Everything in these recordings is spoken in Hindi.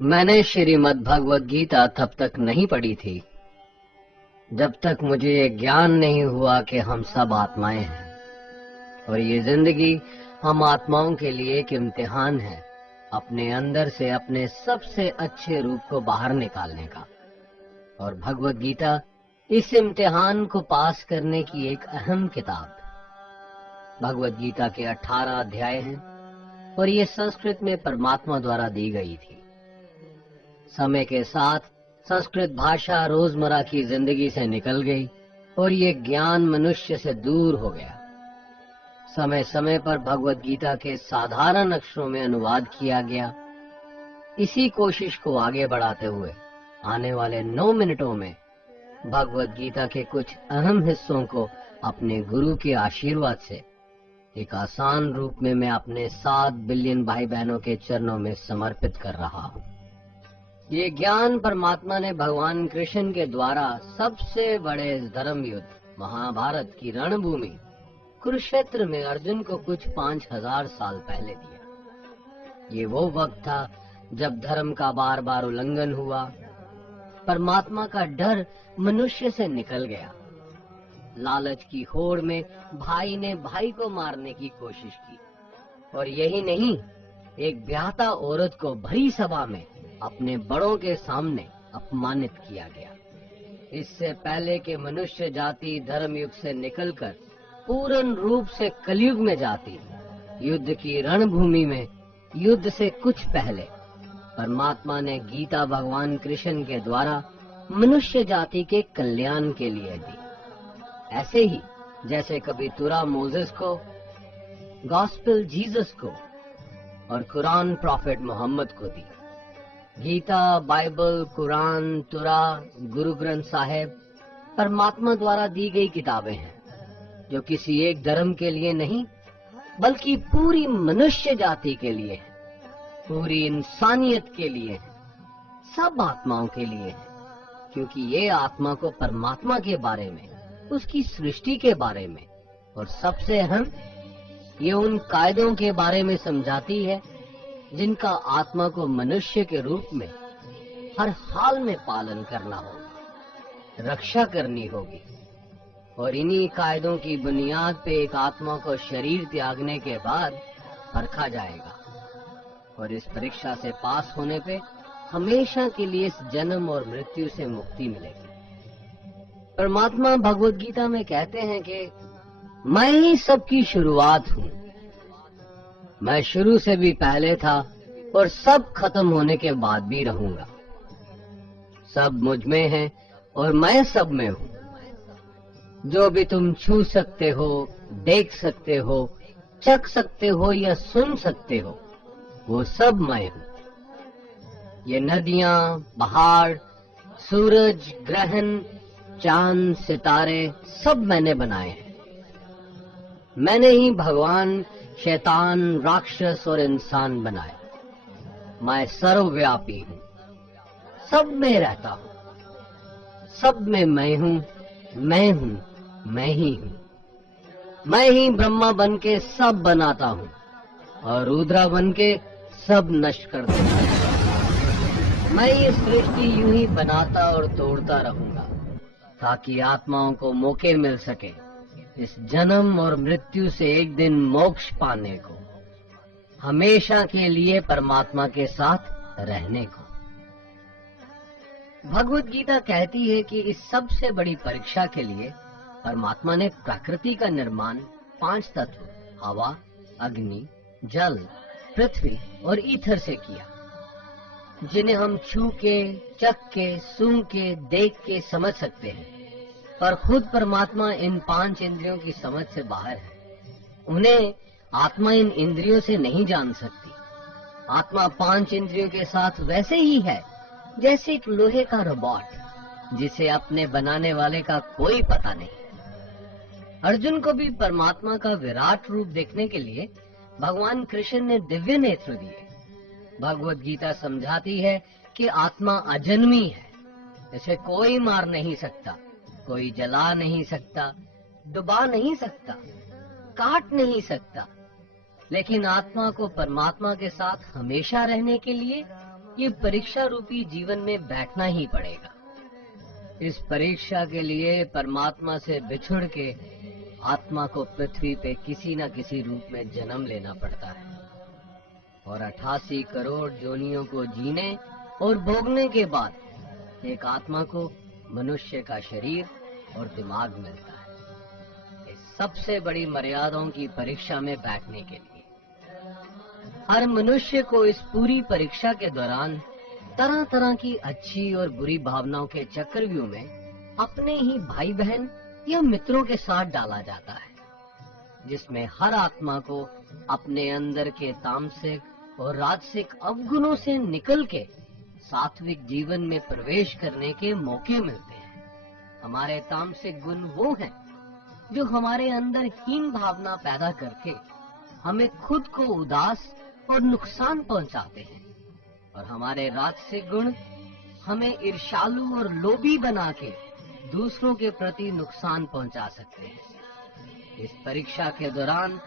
मैंने श्रीमद् भगवद गीता तब तक नहीं पढ़ी थी जब तक मुझे ये ज्ञान नहीं हुआ कि हम सब आत्माएं हैं और ये जिंदगी हम आत्माओं के लिए एक इम्तिहान है अपने अंदर से अपने सबसे अच्छे रूप को बाहर निकालने का। और भगवद गीता इस इम्तिहान को पास करने की एक अहम किताब। भगवद गीता के 18 अध्याय हैं और ये संस्कृत में परमात्मा द्वारा दी गई थी। समय के साथ संस्कृत भाषा रोजमर्रा की जिंदगी से निकल गई और ये ज्ञान मनुष्य से दूर हो गया। समय समय पर भगवद गीता के साधारण अक्षरों में अनुवाद किया गया। इसी कोशिश को आगे बढ़ाते हुए आने वाले 9 मिनटों में भगवद गीता के कुछ अहम हिस्सों को अपने गुरु के आशीर्वाद से एक आसान रूप में मैं अपने 7 बिलियन भाई बहनों के चरणों में समर्पित कर रहा हूँ। ये ज्ञान परमात्मा ने भगवान कृष्ण के द्वारा सबसे बड़े धर्म युद्ध महाभारत की रणभूमि कुरुक्षेत्र में अर्जुन को कुछ 5000 साल पहले दिया। ये वो वक्त था जब धर्म का बार बार उल्लंघन हुआ। परमात्मा का डर मनुष्य से निकल गया। लालच की होड़ में भाई ने भाई को मारने की कोशिश की और यही नहीं, एक ब्याहता औरत को भरी सभा में अपने बड़ों के सामने अपमानित किया गया। इससे पहले कि मनुष्य जाति धर्म युग से निकलकर पूर्ण रूप से कलयुग में जाती, युद्ध की रणभूमि में युद्ध से कुछ पहले परमात्मा ने गीता भगवान कृष्ण के द्वारा मनुष्य जाति के कल्याण के लिए दी। ऐसे ही जैसे कभी तुरा मोसेस को, गॉस्पेल जीसस को और कुरान प्रॉफिट मोहम्मद को दी। गीता, बाइबल, कुरान, तुरा, गुरु ग्रंथ साहिब परमात्मा द्वारा दी गई किताबें हैं जो किसी एक धर्म के लिए नहीं बल्कि पूरी मनुष्य जाति के लिए है, पूरी इंसानियत के लिए है, सब आत्माओं के लिए है। क्योंकि ये आत्मा को परमात्मा के बारे में, उसकी सृष्टि के बारे में और सबसे अहम ये उन कायदों के बारे में समझाती है जिनका आत्मा को मनुष्य के रूप में हर हाल में पालन करना होगा, रक्षा करनी होगी। और इन्हीं कायदों की बुनियाद पे एक आत्मा को शरीर त्यागने के बाद परखा जाएगा और इस परीक्षा से पास होने पे हमेशा के लिए इस जन्म और मृत्यु से मुक्ति मिलेगी। परमात्मा भगवद गीता में कहते हैं कि मैं ही सबकी शुरुआत हूँ। मैं शुरू से भी पहले था और सब खत्म होने के बाद भी रहूंगा। सब मुझ में है और मैं सब में हूँ। जो भी तुम छू सकते हो, देख सकते हो, चख सकते हो या सुन सकते हो, वो सब मैं हूँ। ये नदियाँ, पहाड़, सूरज, ग्रहण, चांद, सितारे सब मैंने बनाए हैं। मैंने ही भगवान, शैतान, राक्षस और इंसान बनाए। मैं सर्वव्यापी हूँ, सब में रहता हूँ, सब में मैं हूँ, मैं ही हूँ। मैं ही ब्रह्मा बन के सब बनाता हूँ और रुद्रा बन के सब नष्ट कर देता हूँ। मैं ये सृष्टि यूं ही बनाता और तोड़ता रहूंगा ताकि आत्माओं को मौके मिल सके इस जन्म और मृत्यु से एक दिन मोक्ष पाने को, हमेशा के लिए परमात्मा के साथ रहने को। भगवद गीता कहती है कि इस सबसे बड़ी परीक्षा के लिए परमात्मा ने प्रकृति का निर्माण 5 तत्व हवा, अग्नि, जल, पृथ्वी और ईथर से किया, जिन्हें हम छू के, चख के, सूंघ के, देख के समझ सकते हैं। पर खुद परमात्मा इन 5 इंद्रियों की समझ से बाहर है। उन्हें आत्मा इन इंद्रियों से नहीं जान सकती। आत्मा 5 इंद्रियों के साथ वैसे ही है जैसे एक लोहे का रोबोट जिसे अपने बनाने वाले का कोई पता नहीं। अर्जुन को भी परमात्मा का विराट रूप देखने के लिए भगवान कृष्ण ने दिव्य नेत्र दिए। भगवद गीता समझाती है कि आत्मा अजन्मी है, इसे कोई मार नहीं सकता, कोई जला नहीं सकता, डुबा नहीं सकता, काट नहीं सकता। लेकिन आत्मा को परमात्मा के साथ हमेशा रहने के लिए ये परीक्षा रूपी जीवन में बैठना ही पड़ेगा। इस परीक्षा के लिए परमात्मा से बिछुड़ के आत्मा को पृथ्वी पे किसी न किसी रूप में जन्म लेना पड़ता है और 88 करोड़ योनियों को जीने और भोगने के बाद एक आत्मा को मनुष्य का शरीर और दिमाग मिलता है इस सबसे बड़ी मर्यादाओं की परीक्षा में बैठने के लिए। हर मनुष्य को इस पूरी परीक्षा के दौरान तरह तरह की अच्छी और बुरी भावनाओं के चक्रव्यूह में अपने ही भाई बहन या मित्रों के साथ डाला जाता है, जिसमें हर आत्मा को अपने अंदर के तामसिक और राजसिक अवगुणों से निकल के सात्विक जीवन में प्रवेश करने के मौके मिलते हैं। हमारे तामसिक गुण वो हैं जो हमारे अंदर हीन भावना पैदा करके हमें खुद को उदास और नुकसान पहुंचाते हैं, और हमारे राजसिक गुण हमें ईर्ष्यालु और लोभी बना के दूसरों के प्रति नुकसान पहुंचा सकते हैं। इस परीक्षा के दौरान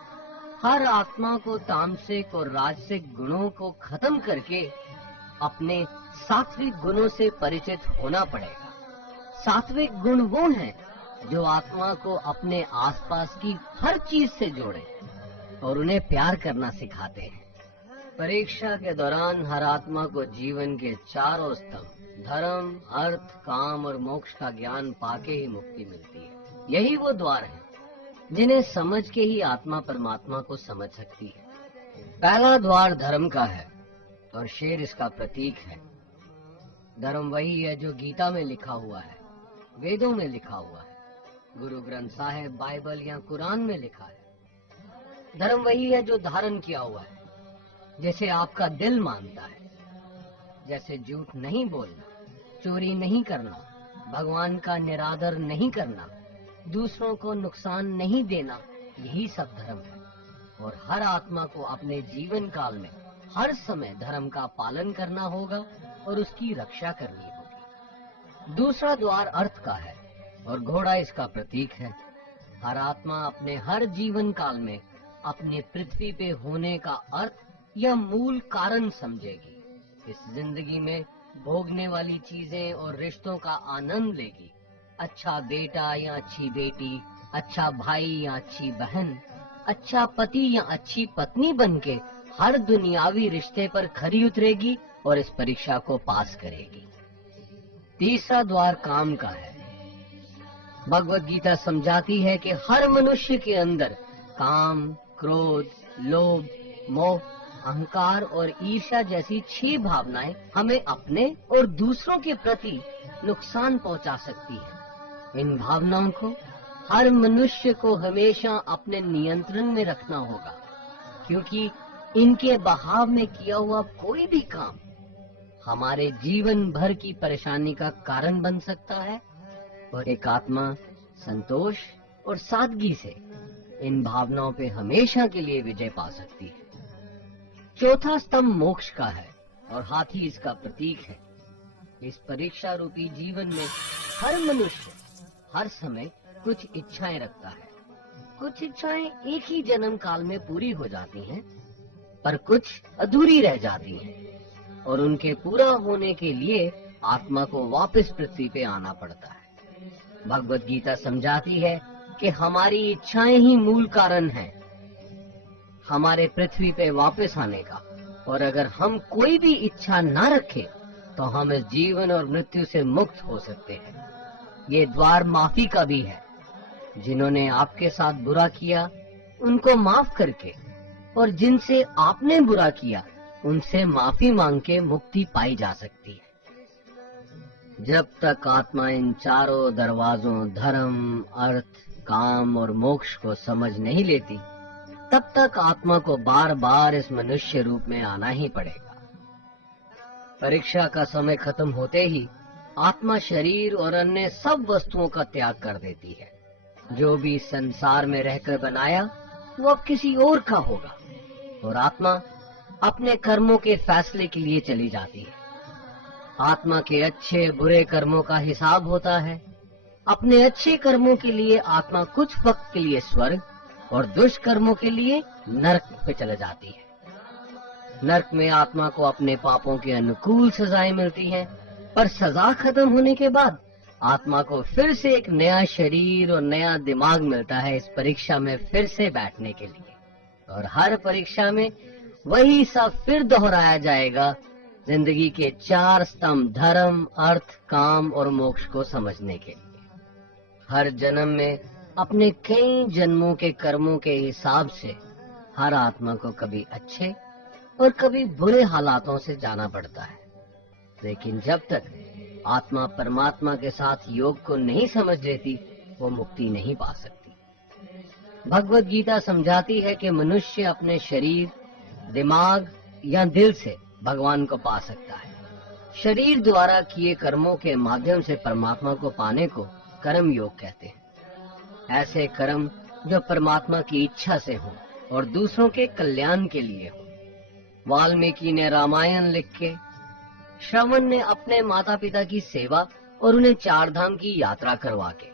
हर आत्मा को तामसिक और राजसिक गुणों को खत्म करके अपने सात्विक गुणों से परिचित होना पड़ेगा। सात्विक गुण वो हैं जो आत्मा को अपने आसपास की हर चीज से जोड़े और उन्हें प्यार करना सिखाते हैं। परीक्षा के दौरान हर आत्मा को जीवन के चारों स्तंभ धर्म, अर्थ, काम और मोक्ष का ज्ञान पाके ही मुक्ति मिलती है। यही वो द्वार है जिन्हें समझ के ही आत्मा परमात्मा को समझ सकती है। पहला द्वार धर्म का है और शेर इसका प्रतीक है। धर्म वही है जो गीता में लिखा हुआ है, वेदों में लिखा हुआ है, गुरु ग्रंथ साहिब, बाइबल या कुरान में लिखा है। धर्म वही है जो धारण किया हुआ है, जैसे आपका दिल मानता है, जैसे झूठ नहीं बोलना, चोरी नहीं करना, भगवान का निरादर नहीं करना, दूसरों को नुकसान नहीं देना, यही सब धर्म है। और हर आत्मा को अपने जीवन काल में हर समय धर्म का पालन करना होगा और उसकी रक्षा करनी होगी। दूसरा द्वार अर्थ का है और घोड़ा इसका प्रतीक है। हर आत्मा अपने हर जीवन काल में अपने पृथ्वी पे होने का अर्थ या मूल कारण समझेगी। इस जिंदगी में भोगने वाली चीजें और रिश्तों का आनंद लेगी। अच्छा बेटा या अच्छी बेटी, अच्छा भाई या अच्छी बहन, अच्छा पति या अच्छी पत्नी बनके हर दुनियावी रिश्ते पर खरी उतरेगी और इस परीक्षा को पास करेगी। तीसरा द्वार काम का है। भगवत गीता समझाती है कि हर मनुष्य के अंदर काम, क्रोध, लोभ, मोह, अहंकार और ईर्ष्या जैसी 6 भावनाएं हमें अपने और दूसरों के प्रति नुकसान पहुंचा सकती हैं। इन भावनाओं को हर मनुष्य को हमेशा अपने नियंत्रण में रखना होगा, क्योंकि इनके बहाव में किया हुआ कोई भी काम हमारे जीवन भर की परेशानी का कारण बन सकता है। और एक आत्मा संतोष और सादगी से इन भावनाओं पे हमेशा के लिए विजय पा सकती है। चौथा स्तंभ मोक्ष का है और हाथी इसका प्रतीक है। इस परीक्षा रूपी जीवन में हर मनुष्य हर समय कुछ इच्छाएं रखता है। कुछ इच्छाएं एक ही जन्म काल में पूरी हो जाती हैं, पर कुछ अधूरी रह जाती हैं और उनके पूरा होने के लिए आत्मा को वापस पृथ्वी पे आना पड़ता है। भगवत गीता समझाती है कि हमारी इच्छाएं ही मूल कारण हैं हमारे पृथ्वी पे वापस आने का, और अगर हम कोई भी इच्छा ना रखें तो हम इस जीवन और मृत्यु से मुक्त हो सकते हैं। ये द्वार माफी का भी है। जिन्होंने आपके साथ बुरा किया उनको माफ करके, और जिनसे आपने बुरा किया उनसे माफी मांग के मुक्ति पाई जा सकती है। जब तक आत्मा इन चारों दरवाजों धर्म, अर्थ, काम और मोक्ष को समझ नहीं लेती, तब तक आत्मा को बार बार इस मनुष्य रूप में आना ही पड़ेगा। परीक्षा का समय खत्म होते ही आत्मा शरीर और अन्य सब वस्तुओं का त्याग कर देती है। जो भी संसार में रहकर बनाया वो अब किसी और का होगा, और आत्मा अपने कर्मों के फैसले के लिए चली जाती है। आत्मा के अच्छे बुरे कर्मों का हिसाब होता है। अपने अच्छे कर्मों के लिए आत्मा कुछ वक्त के लिए स्वर्ग और दुष्कर्मों के लिए नरक पे चले जाती है। नरक में आत्मा को अपने पापों के अनुकूल सजाएं मिलती हैं, पर सजा खत्म होने के बाद आत्मा को फिर से एक नया शरीर और नया दिमाग मिलता है इस परीक्षा में फिर से बैठने के लिए। और हर परीक्षा में वही सब फिर दोहराया जाएगा, जिंदगी के 4 स्तंभ धर्म, अर्थ, काम और मोक्ष को समझने के लिए। हर जन्म में अपने कई जन्मों के कर्मों के हिसाब से हर आत्मा को कभी अच्छे और कभी बुरे हालातों से जाना पड़ता है, लेकिन जब तक आत्मा परमात्मा के साथ योग को नहीं समझ लेती, वो मुक्ति नहीं पा सकती। भगवत गीता समझाती है कि मनुष्य अपने शरीर, दिमाग या दिल से भगवान को पा सकता है। शरीर द्वारा किए कर्मों के माध्यम से परमात्मा को पाने को कर्म योग कहते हैं। ऐसे कर्म जो परमात्मा की इच्छा से हों और दूसरों के कल्याण के लिए हों। वाल्मीकि ने रामायण लिख के, श्रवण ने अपने माता पिता की सेवा और उन्हें 4 धाम की यात्रा करवा के,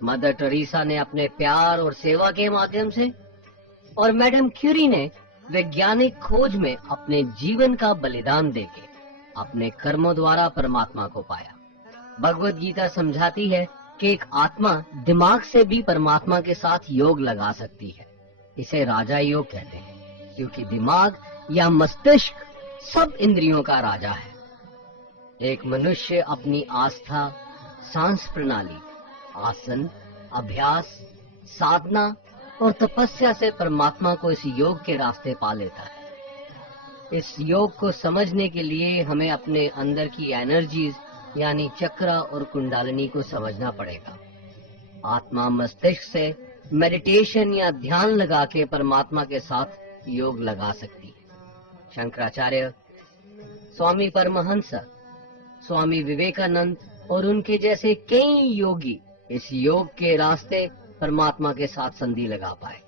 मदर टेरेसा ने अपने प्यार और सेवा के माध्यम से, और मैडम क्यूरी ने वैज्ञानिक खोज में अपने जीवन का बलिदान देके अपने कर्मों द्वारा परमात्मा को पाया। भगवत गीता समझाती है कि एक आत्मा दिमाग से भी परमात्मा के साथ योग लगा सकती है। इसे राजा योग कहते हैं, क्योंकि दिमाग या मस्तिष्क सब इंद्रियों का राजा है। एक मनुष्य अपनी आस्था, सांस प्रणाली, आसन, अभ्यास, साधना और तपस्या से परमात्मा को इस योग के रास्ते पा लेता है। इस योग को समझने के लिए हमें अपने अंदर की एनर्जीज यानी चक्र और कुंडलिनी को समझना पड़ेगा। आत्मा मस्तिष्क से मेडिटेशन या ध्यान लगा के परमात्मा के साथ योग लगा सकती है। शंकराचार्य, स्वामी परमहंस, स्वामी विवेकानंद और उनके जैसे कई योगी इस योग के रास्ते परमात्मा के साथ संधि लगा पाए।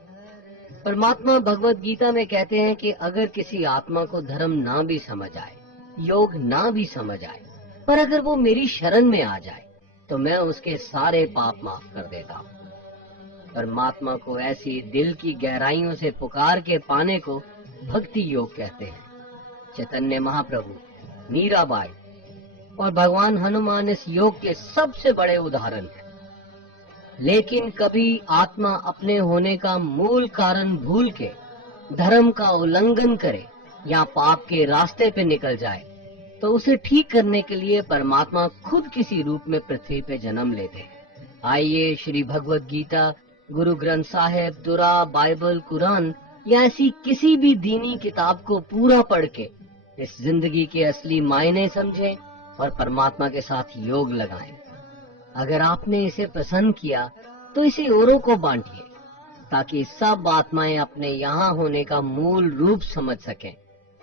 परमात्मा भगवत गीता में कहते हैं कि अगर किसी आत्मा को धर्म ना भी समझ आए, योग ना भी समझ आए, पर अगर वो मेरी शरण में आ जाए तो मैं उसके सारे पाप माफ कर देता हूँ। परमात्मा को ऐसी दिल की गहराइयों से पुकार के पाने को भक्ति योग कहते हैं। चैतन्य महाप्रभु, मीराबाई और भगवान हनुमान इस योग के सबसे बड़े उदाहरण हैं। लेकिन कभी आत्मा अपने होने का मूल कारण भूल के धर्म का उल्लंघन करे या पाप के रास्ते पे निकल जाए, तो उसे ठीक करने के लिए परमात्मा खुद किसी रूप में पृथ्वी पे जन्म लेते हैं। आइए श्री भगवत गीता, गुरु ग्रंथ साहिब, तुरा, बाइबल, कुरान या ऐसी किसी भी दीनी किताब को पूरा पढ़ के इस जिंदगी के असली मायने समझें और परमात्मा के साथ योग लगाएं। अगर आपने इसे पसंद किया तो इसे औरों को बांटिए, ताकि सब आत्माएं अपने यहाँ होने का मूल रूप समझ सकें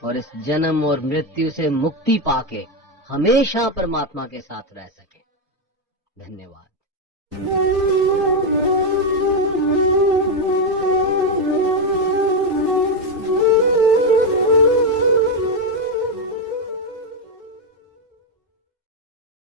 और इस जन्म और मृत्यु से मुक्ति पाके हमेशा परमात्मा के साथ रह सकें। धन्यवाद।